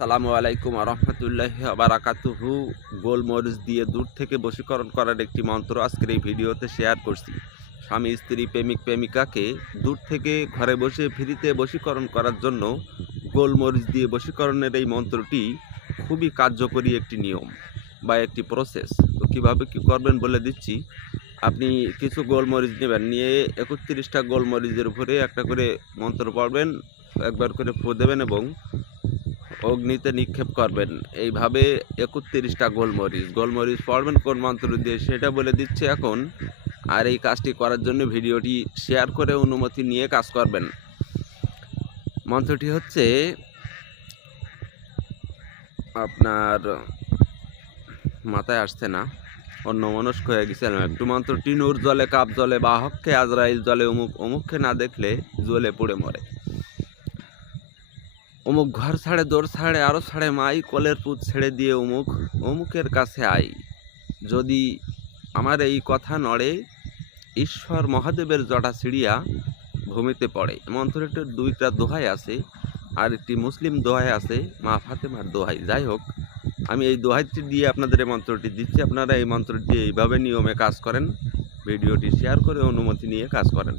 সালামু আলাইকুম আরহামতুল্লাহ বারাকাতুহু। গোলমরিচ দিয়ে দূর থেকে বশীকরণ করার একটি মন্ত্র আজকের এই ভিডিওতে শেয়ার করছি। স্বামী, স্ত্রী, প্রেমিক, প্রেমিকাকে দূর থেকে ঘরে বসে ফ্রিতে বশীকরণ করার জন্য গোলমরিচ দিয়ে বশীকরণের এই মন্ত্রটি খুবই কার্যকরী একটি নিয়ম বা একটি প্রসেস তো কীভাবে কী করবেন বলে দিচ্ছি, আপনি কিছু গোলমরিচ নেবেন, নিয়ে একত্রিশটা গোলমরিচের উপরে একটা করে মন্ত্র পড়বেন, একবার করে ফু দেবেন এবং অগ্নিতে নিক্ষেপ করবেন। এইভাবে একত্রিশটা গোলমরিচ। গোলমরিচ পড়বেন কোন মন্ত্র দিয়ে সেটা বলে দিচ্ছে এখন। আর এই কাজটি করার জন্য ভিডিওটি শেয়ার করে অনুমতি নিয়ে কাজ করবেন। মন্ত্রটি হচ্ছে আপনার মাথায় আসছে না অন্য মনস্ক হয়ে গেছিলাম একটু মন্ত্রটি নূর জলে কাপ জলে বাহককে আজরাইল জলে অমুক অমুককে না দেখলে জলে পড়ে মরে। অমুক ঘর ছাড়ে, দোর ছাড়ে আরও ছাড়ে মাই কলের পুত ছেড়ে দিয়ে অমুক, অমুকের কাছে আই যদি আমার এই কথা নড়ে, ঈশ্বর মহাদেবের জটা ছিড়িয়া ভূমিতে পড়ে। মন্ত্রটির দুইটা দোহাই আছে, আর একটি মুসলিম দোহাই আছে, মা ফাতেমার দোহাই। যাই হোক, আমি এই দোহাইটি দিয়ে আপনাদের এই মন্ত্রটি দিচ্ছি। আপনারা এই মন্ত্রটি এইভাবে নিয়মে কাজ করেন, ভিডিওটি শেয়ার করে অনুমতি নিয়ে কাজ করেন।